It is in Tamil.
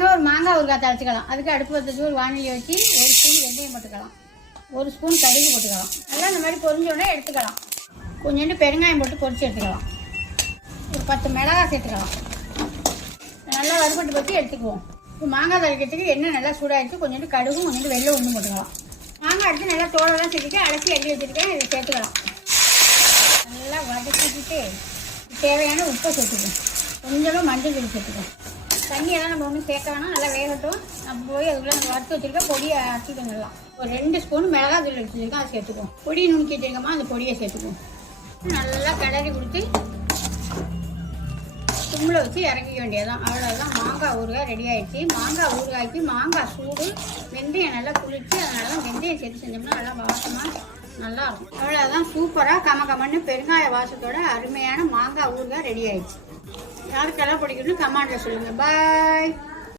வாங்க ஒரு மாங்காய் ஊறுகாய் தழைச்சிக்கலாம். அதுக்கு அடுப்பு வச்சு ஒரு வானிலையை வச்சு ஒரு ஸ்பூன் வெந்தயம் போட்டுக்கலாம், ஒரு ஸ்பூன் கடுகு போட்டுக்கலாம். நல்லா இந்த மாதிரி பொரிஞ்சோடனே எடுத்துக்கலாம். கொஞ்சோண்டு பெருங்காயம் போட்டு பொரிச்சு எடுத்துக்கலாம். ஒரு 10 மிளகாய் சேர்த்துக்கலாம். நல்லா வறுபட்டு பற்றி எடுத்துக்குவோம். இப்போ மாங்காய் தழைக்கிறதுக்கு எண்ணெய் நல்லா சூடாகிடுச்சு. கொஞ்சோண்டு கடுகும் கொஞ்சோண்டு வெள்ளை உளுந்து போட்டுக்கலாம். மாங்காய் எடுத்து நல்லா தோலெல்லாம் சேர்த்துட்டு அலசி அள்ளி வச்சுருக்கேன். இதை சேர்த்துக்கலாம். நல்லா வதக்கிட்டு தேவையான உப்பை சேர்த்துக்கணும். கொஞ்சமாக மஞ்சள் தூள் சேர்த்துக்கணும். தண்ணியெல்லாம் நம்ம ஒன்றும் சேர்க்க வேணாம். நல்லா வேகட்டும். நம்ம போய் அதுக்குள்ளே நம்ம வறுத்து வச்சுருக்க பொடியை அரைச்சிக்கணும். ஒரு 2 ஸ்பூன் மிளகாய் தூள் வச்சுருக்கோம், அதை சேர்த்துக்குவோம். பொடி நுணுக்கி வச்சுருக்கோமா அந்த பொடியை சேர்த்துக்குவோம். நல்லா கிளறி கொடுத்து தும்மில் வச்சு இறங்கிக்க வேண்டியதான். அவ்வளோதான், மாங்காய் ஊறுகாய் ரெடி ஆகிடுச்சு. மாங்காய் ஊறுகாய்க்கு மாங்காய் சூடு, வெந்தயம் நல்லா குளிச்சு, அதனால தான் வெந்தயம் சேர்த்து செஞ்சோம்னா நல்லா வாசமாக நல்லாயிருக்கும். அவ்வளோதான், சூப்பராக கமன்னு பெருங்காய வாசத்தோட அருமையான மாங்காய் ஊறுகாய் ரெடி ஆகிடுச்சு. யாருக்கெல்லாம் பிடிக்கும்னு கமெண்ட்டில் சொல்லுங்கள். பாய்.